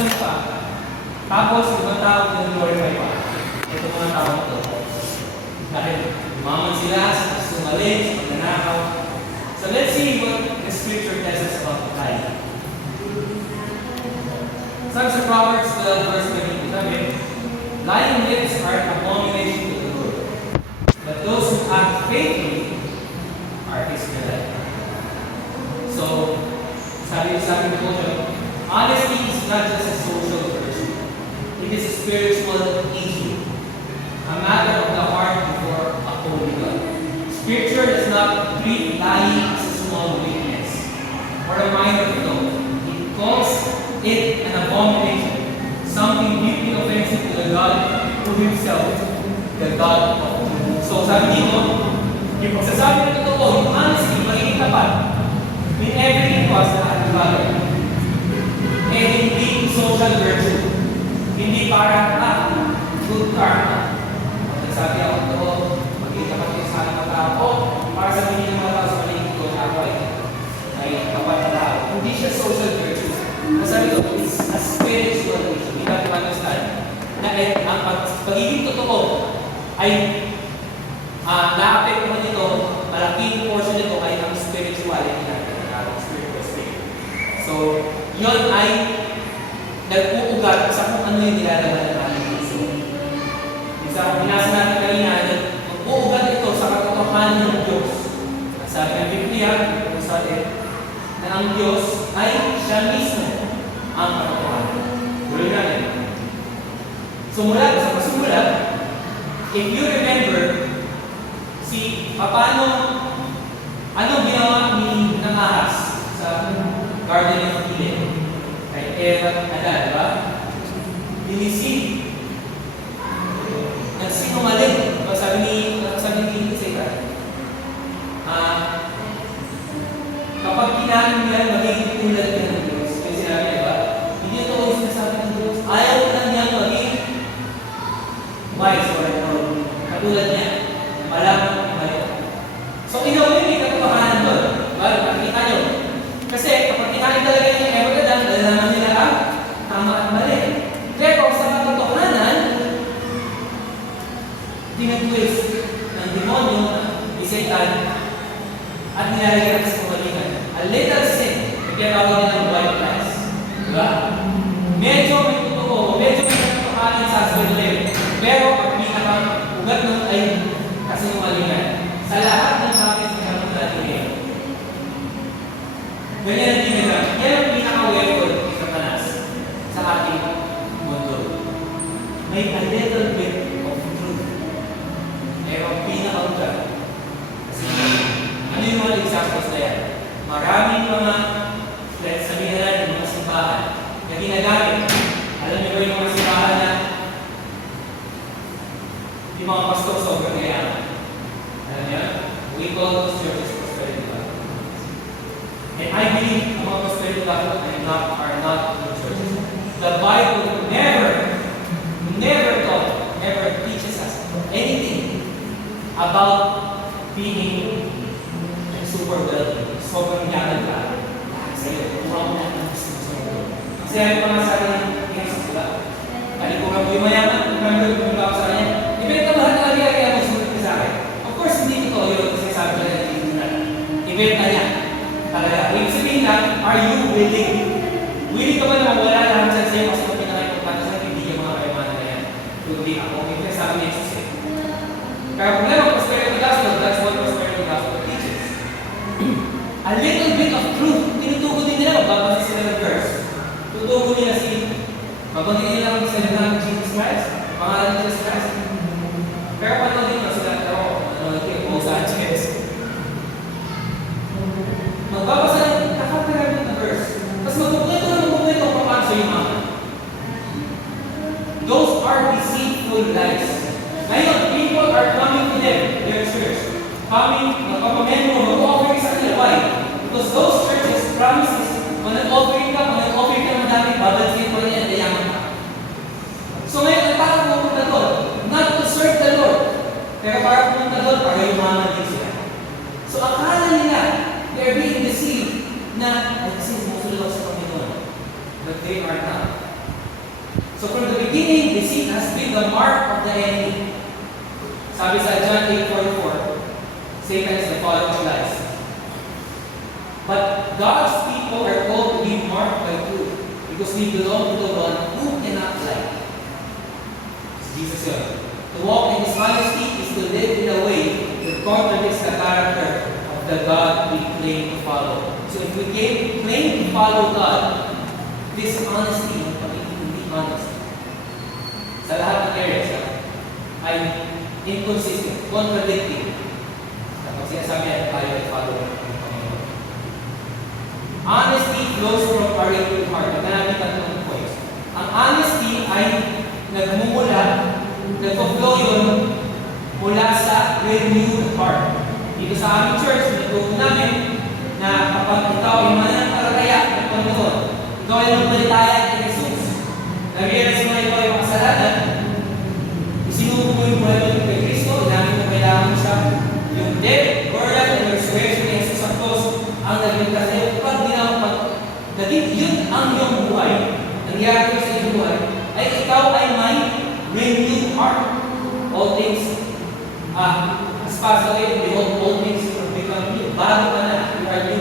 bumalik pa. Tapos, ibang tao nag-glorify pa. Ito mga tao ito. Dahil, umaman sila, sumalit, magnanakaw. So, let's see what the scripture tells us about lying. Sabi sa Proverbs 12, verse 22, sabi, lying lips are an abomination to the Lord, but those who act faithfully are his delight. So, sabi ko po, honesty is not just a social virtue. It is a spiritual issue. A matter of the heart before a holy God. Scripture does not treat lying as a small weakness or a minor flaw. It calls it an abomination, something deeply offensive to the God who himself, the God of truth. So sabi dito, yung pagsasabi ng totoo, yung honesty, magiging tapat in everything to us na ating bagay. Eh, hindi social virtue. Hindi para good karma. Pag nagsabi ako ito, magiging tapat kayo sa aking matao, para sabihin ng mga tao sa paligid ko na ako ay tapat na tao. Hindi siya social virtue. Masabi ko, it's a spiritual issue. We have to understand na ang pagiging totoo ay na-apektuhan nito, malaking portion nito ay ang spirituality natin, ang spiritual state. So, yun ay nag-uugat sa kung ano yung nilalaman ng ating puso. Isa, binasa natin kanina, nag-uugat ito sa katotohanan ng Diyos. Sabi ng Biblia, kung sabi, na ang Diyos ay siya mismo ang katotohanan. Tuloy natin. So mula sa pasimula, if you remember, anong ginawa ng ahas sa Garden of Eden? Kay Eva at Adan, di ba? Dinisip. Nagsinungaling. Sabi ni Satan, kapag kinain nila, magiging tulad ka ng Diyos. Yung sinabi niya, diba? Hindi ito yung sinasabi ng Diyos. Ayaw na niya maging wise or katulad niya. Malaman ang mali. So, inawin may katotohanan doon. Diba? Nakikita nyo. Kasi, kapag kinain talaga niya yung evocadan, malalaman nila ang tama at mali. Pero, sa katotohanan, tinag-twist ng demonyo ni Satan at nilalagyan sa pamalikan. A little sin, nagkatawag nila ng white lies. Diba? Medyo may totoo, medyo may katotohanan sa aspect. Pero, ang pinaka-ugat nun ay kasinungalingan. Sa lahat ng bagay sa karoon natin ngayon. Ganyan ang tingnan. Yan ang pinaka-weapon ni Satanas sa ating mundo. May a little bit of truth. Pero ang pinaka-ugat. Kasi ano yung mga examples na yan? Maraming mga, let's sabihin na natin, mga simbahan na ginagamit. Alam niyo ba yung mga simbahan na yung mga pastor sobrang kayaman? Alam niyo? We call those churches prosperity gospel. And I believe ang mga prosperity gospel are not good churches. The Bible never teaches us anything about being super wealthy. Sobrang yaman ka. Lahat sa'yo. Kuha mo lahat ng gusto mo sa'yo. Kasi ayaw pa nga sa akin yung sa sila. Kalikuran mo yung mayaman. Remember yung mga sa kanya. Ibenta mo lahat ng aliyaya mo sumunod ka sa akin. Of course, hindi ito yun. Kasi sabi ko na natin. Ibenta niya. Talaga. Ibig sabihin lang, are you willing? Willing ka ba na mawala lahat sa sa'yo kasi kung pinaka-importante sa hindi yung mga kaimanan na yan. Kundi ako. Ito sabi ni Jesus eh. Kaya kung meron prosperity gospel, that's what prosperity gospel teaches. A little bit of truth. Tinutugo din nila. Babasa sila ng verse. Tutugo nila mabanggit nila ang salita ng Jesus Christ. Pangalan ng Jesus Christ. Pero panoodin nyo sila. Nanood kayo. Paul Sanchez. Magbabasa lang. Kakapirami ng verse. Tapos magpupunto kung paano siya yung mga. Those are deceitful lies. Ngayon, people are coming to them, their church. Magpapamembo, mag-offer sa kanila. Why? Because those churches promises, kung nag-offer ka ng madami, babalsin mo rin yan, dayaman ka. So ngayon, ay para pumunta doon, not to serve the Lord, pero para pumunta doon, para yumaman din sila. So akala nila, they're being deceived na, kasi sumusunod sa Panginoon. But they are not. So from the beginning, deceit has been the mark of the enemy. Sabi sa John 8:44, Satan is the father of lies. But God's people are called to be marked by truth because we belong to the one who cannot lie. It's Jesus yun. To walk in His honesty is to live in a way that contradicts the character of the God we claim to follow. So if we claim to follow God, this honesty, hindi honest, sa lahat ng areas, ay inconsistent, contradicting. Kapag sinasabi niya, tayo ay follower ng Panginoon. Honesty flows from our inward heart. Magkanabi tatlong points. Ang honesty ay nagpo-flow yun mula sa renewed heart. Dito sa aming church, natuto namin na kapag ikaw ay mananampalataya ng Panginoon, ikaw ay magpalitaya kay Jesus, nag-realize mo na ikaw ay makasalanan, isinubo mo yung buhay mo kay Kristo, inamin mo kailangan siya, yung death, burial, and resurrection ni Jesus ang cross, ang nagligtas sa'yo. Kapag yun ang iyong buhay, nangyari ko sa iyong buhay, ay ikaw ay may renewed heart. All things has passed away, behold, all things have become new. Bago ka na, you are a new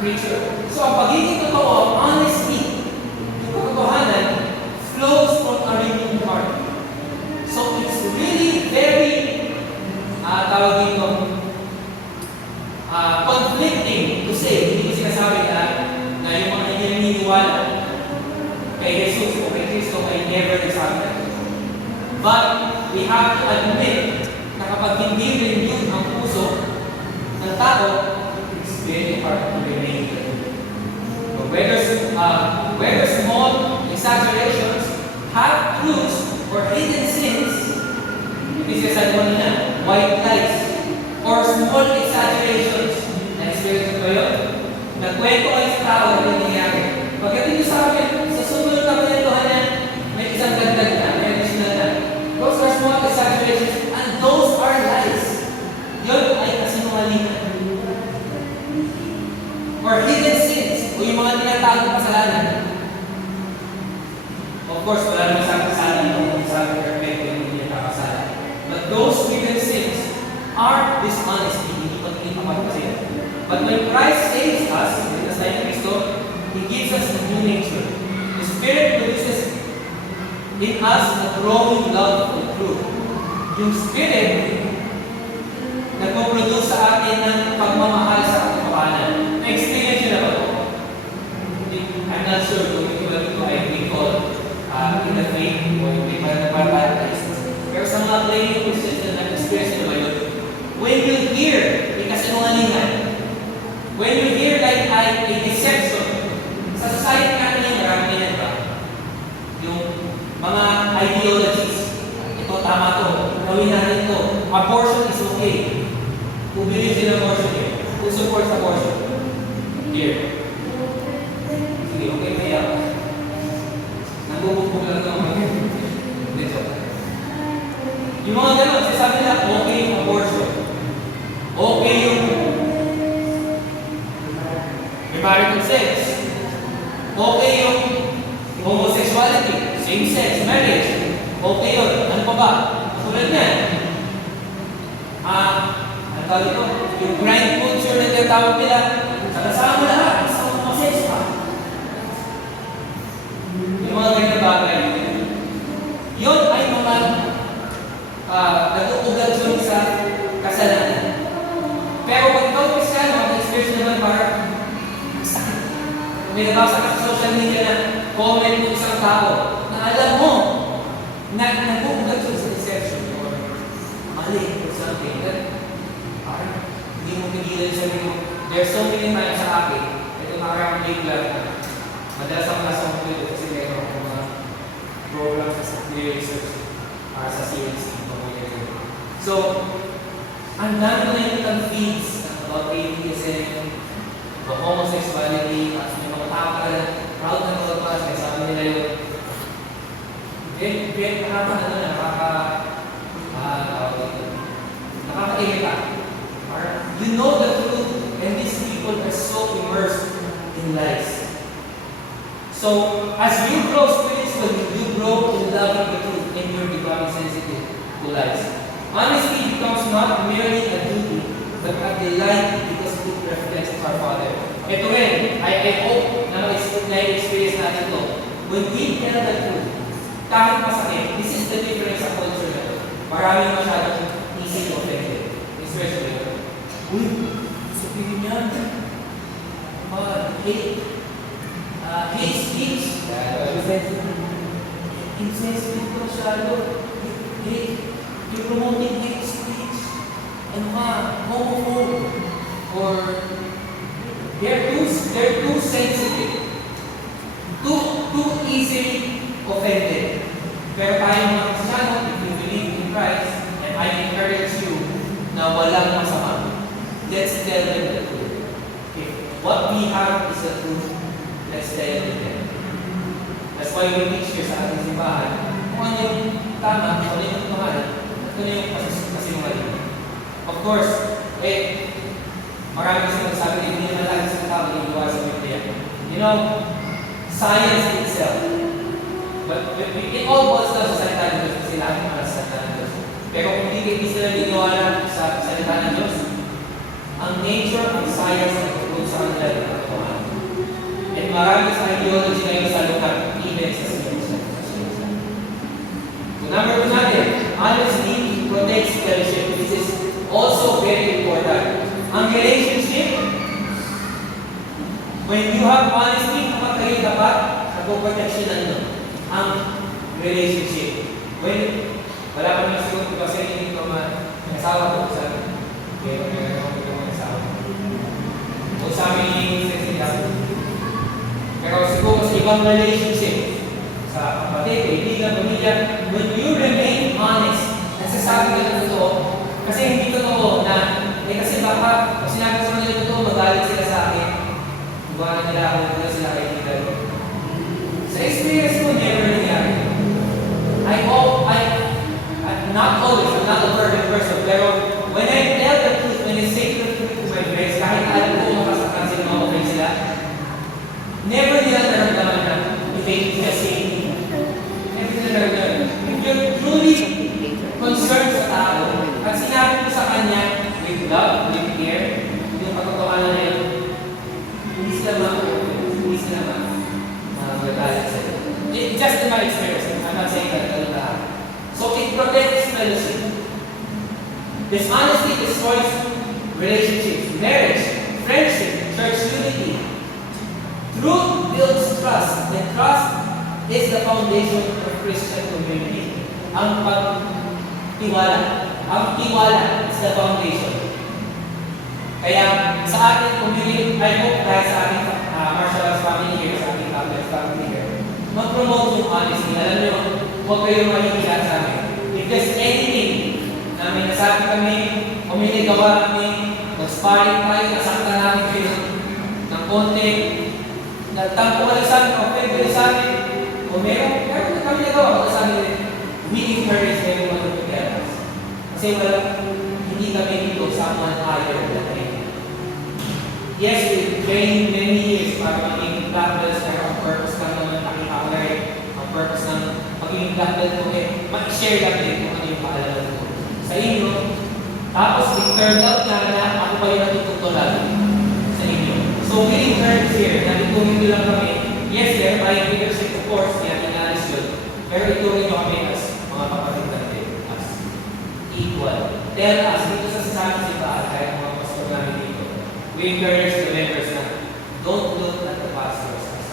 creature. So ang pagiging totoo, honesty, yung katotohanan, flows from a renewed heart. So it's really very, tawag dito, conflicting to say, hindi ko sinasabi na yung mga naniniwala kay Jesus o kay Kristo ay never nagsabi na. But we have to admit na kapag hindi renewed ang puso ng tao, it's very hard to remain there. But whether small exaggerations have truths or hidden sins, hindi siya sa na white lies, or small exaggerations, na-experience ko yun? Nagkwento kayo sa tao na nangyayari. Pagdating nyo sa akin, sa sumunod na kwentuhan na, may isang dagdag na, may additional na. Those are small exaggerations, and those are lies. Yun ay kasinungalingan. Or hidden sins, o yung mga tinatawag na kasalanan. Of course, wala naman sa kasalanan kung sabi perfecto yung hindi nakakasalan. But those hidden sins are dishonesty, hindi pagkikapat kasi. But when Christ saves us, in the sign of Cristo, He gives us a new nature. The Spirit produces in us a growing love for truth. Yung Spirit, nagpo-produce sa atin ng pagmamahal sa katotohanan. Na-experience nyo na ba ito? I'm not sure kung yung iba dito ay we call in the faith o yung may parang-baptized. Pero sa mga playing Christians na nag-experience nyo ba yun? When you hear, may kasinungalingan, when you hear like a deception, sa society natin marami yan ba? Yung mga ideologies, ito tama to, gawin natin to, abortion is okay. Who believes in abortion here? Who supports abortion? Here. Sige, okay na yan. Nagbubugbog lang ito ang mga dito. Yung mga ganun, sasabi nila, okay yung abortion. Okay yung marital sex. Okay yung homosexuality, same-sex marriage. Okay yun. Ano pa ba? Tulad yan. Ang tawag ito, yung grind culture na tinatawag nila, nakasama mo lahat, sa homosex pa. Yung mga ganyan bagay. Yun ay mga nag-uugat yun sa kasalanan. Pero pag ikaw Kristiyan, mag-experience naman parang sakit. May nabasa ka sa social media na comment ng isang tao na alam mo na nag-uugat yun sa deception or mali or something. Parang hindi mo pigilan sa mga. There's so many times sa akin, ito nakarang late lang na madalas ang nasa mga dito kasi meron akong mga programs sa research sa CNC. So, ang dami ko na yung feeds about atheism, about homosexuality, at may mga tao ka na proud na mga class, may sabi nila yun. Nakaka-irita. You know the truth, and these people are so immersed in lies. So, as you grow spiritually, is when you grow in love with the truth and you're becoming sensitive to lies. Honesty becomes not merely a duty, but a delight because it reflects our Father. Ito rin, I hope na na-experience natin ito. When we tell the truth, kahit masakit, this is the difference sa culture na ito. Maraming masyadong easy to offended. Especially, uy, sabihin niya, hate speech. Insensitive ko masyado. You're promoting hate speech. Ano ka, homophobe. Or they're too sensitive. Too easily offended. Pero tayo mga Kristiyano, if you believe in Christ, and I encourage you na walang masama, let's tell them the truth. If what we have is the truth, let's tell them. That's why we teach here sa ating simbahan kung ano yung tama, kung ano yung tumahan, at kung ano yung kasinungaling. Of course, marami kasi nagsabi na hindi naman lagi sa tao yung iwas sa Biblia. You know, science itself. But it all boils down sa salita ng Diyos kasi lahat para sa salita ng Diyos. Pero kung hindi sila niniwala sa salita ng Diyos, ang nature ng science ay tungkol sa kanila ng katotohanan. And marami sa ideology ngayon sa lugar, even sa science. So number 2 natin, honesty protects fellowship. This is also very important. Ang relationship, when you have honesty, kapag kayo dapat, nagpo-protection na nyo ang relationship. When, wala pa naman siguro, kasi hindi ko mag-asawa ko sa pero meron ako ito mag-asawa. O sa amin, pero siguro sa ibang relationship, sa kapatid, kaibigan, pamilya, when you remain honest, nagsasabi ka ng totoo, kasi hindi totoo na, kasi baka, kung sinabi ko sa mga totoo, magalit sila sa akin, iwanan nila ako, hindi sila kaibigan. Sa experience mo, never nangyari. I hope, I'm not always, I'm not a perfect person, pero when I tell the truth, when I say the truth to my friends, kahit alam ko makasaktan sila, okay sila, never nila naramdaman na i-make the same thing. Never nila naramdaman. If you're truly concerned sa tao, at sinabi mo sa kanya, with love, with care, yung katotohanan na yun, hindi sila magagalit sa'yo. Just in my experience, I'm not saying that lahat. So it protects fellowship. Dishonesty destroys relationships, marriage, friendship, church unity. Truth builds trust, and trust is the foundation of Christian community. Ang pagtiwala. Ang tiwala is the foundation. Kaya sa ating community, I hope dahil sa ating martial arts family here, sa ating Catholic family here, mag-promote yung honesty. Alam nyo, huwag kayong mahihiya sa amin. If there's anything na may nasabi kami, o may nagawa kami, nag-sparring tayo, nasakta namin kayo ng konti, nagtampo ka lang sa amin, okay, ka sa amin, o meron na kami nagawa, sa amin, we encourage everyone to tell us. Kasi hindi kami dito someone higher than me. Yes, we trained many years para maging black belts, pero ang purpose lang naman nakita ko rin, ang purpose ng maging black belt ko mag-share lang din kung ano yung paalaman ko sa inyo. Tapos, it turned out na ako pa yung natututulan sa inyo. So, we encourage here, natutunin nyo lang kami. Yes, there tayong leadership, of course, kaya inalis yun. Pero ituloy nyo kami as mga kapatid natin, as equal. Tell us, dito sa sasama si Baal, kaya mga pastor namin dito, we encourage the members na don't look at the pastors as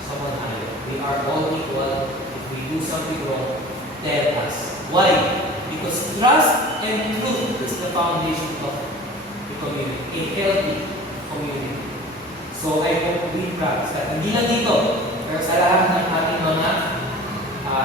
someone higher. We are all equal. If we do something wrong, tell us. Why? Because trust and truth is the foundation of the community, a healthy community. So I hope we practice that. Hindi lang dito, pero sa lahat ng ating mga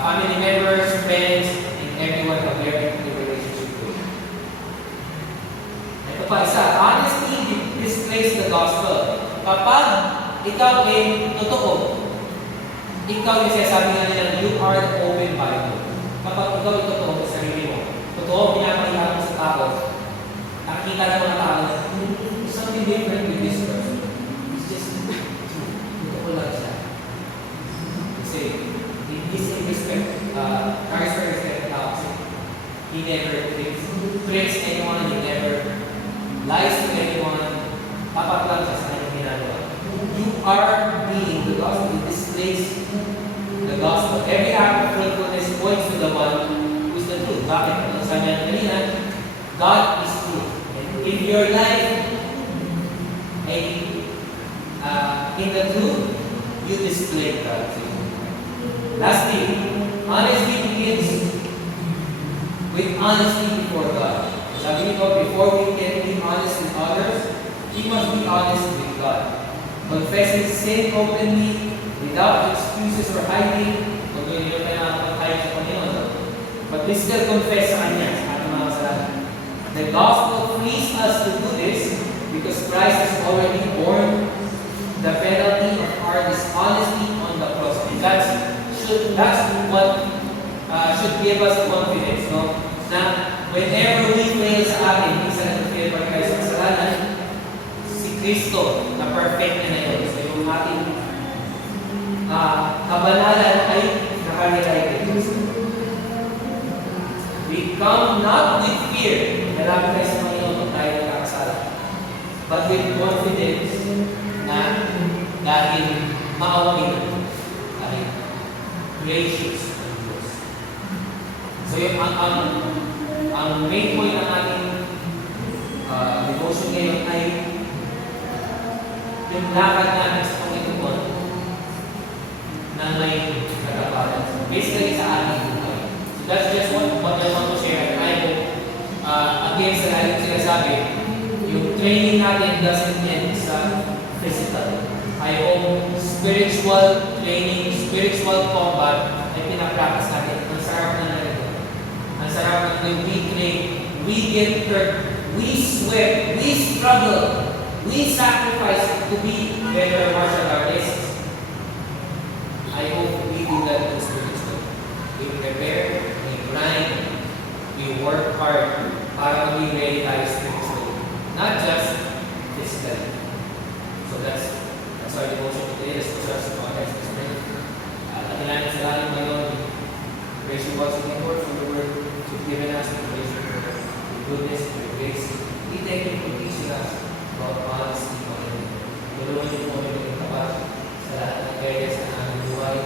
family members, friends, and everyone na we're in the relationship with. Ito pa isa, honesty displays the gospel. Kapag ikaw ay totoo, ikaw yung sinasabi nga nila, you are the open Bible. Kapag ikaw ay totoo sa sarili mo, totoo, pinapakita mo sa tao, nakikita ng mga tao, something different with this person. It's just totoo lang siya. Kasi, hindi Christ respected house. He never tricks anyone, he never lies to anyone, tapat lang siya sa kanyang ginagawa. You are being the gospel. It displays the gospel. Every act of fruitfulness points to the one who is the truth. Bakit? Ang sabi niya kanina, God is truth. And if your life ay in the truth, you display God too. Lastly, honesty begins with honesty before God. Sabi ko, before we can be honest with others, we must be honest with God. Confessing sin openly, without excuses or hiding. Huwag yun kaya mag-hide sa Panginoon. But we still confess sa Kanya, sa ating mga kasalanan. The gospel frees us to do this because Christ has already borne the penalty of our dishonesty on the cross. And that's what should give us confidence, no? Na whenever we fail sa atin, hindi sa nag-fail pa tayo sa kasalanan, si Kristo na perfect na yun. So yung ating kabanalan ay nakalilay kay Kristo. We come not with fear, nalapit tayo sa Panginoon kung tayo nagkakasala, but with confidence na dahil maawain na, dahil gracious ang Diyos. So yung ang main point ng ating devotion ngayon ay yung lakad natin sa Panginoon na may nagkapalan. Basically sa ating buhay. So that's just what I want to share. I hope, again, sa lahat yung sinasabi, yung training natin doesn't end sa physical. I hope spiritual training, spiritual combat ay pinapractice natin. Ang sarap na narito. Ang sarap na we train, we get hurt, we sweat, we struggle, we sacrifice to be better martial artists. I hope we do that in spiritual. We prepare, we grind, we work hard para maging ready tayo spiritually. Not just physically. So that's our devotion today. Let's put our context this morning. Natin sa lalim ngayon, praise you once again, Lord, for the word you've given us, the praise you for your goodness, for your grace. We thank you for teaching us about honesty, Panginoon. Tulungan niyo po kami ng tapat sa lahat ng areas na aming buhay.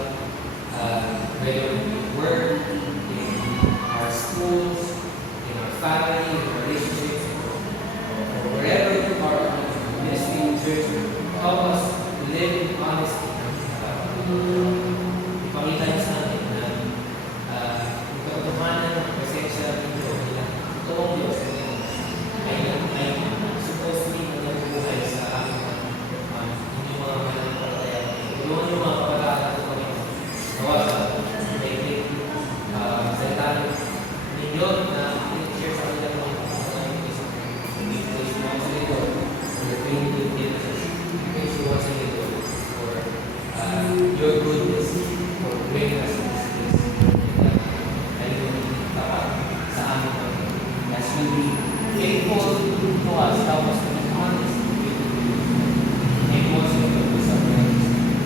Whether we work, in our schools, in our family, in our relationships, or wherever we are, ministry, in church, help us live in honesty. Ipakita niyo sa atin na yung katotohanan ng presensya ng Diyos nila. Totoong Diyos ay supposed to be ng buhay sa aking inyong mga mananampalataya. Tulungan niyo mga kapag-aaral ng Panginoon. Nawa sa daigdig salita ninyo na i-share sa kanila ng mga Kristo. We praise you once again, Lord, for your great goodness. We praise you once again, Lord, for your goodness, for bringing us to this place. And yung tapat sa amin, Panginoon. As you be faithful to us, help us to be honest with you. And once again, for some righteousness.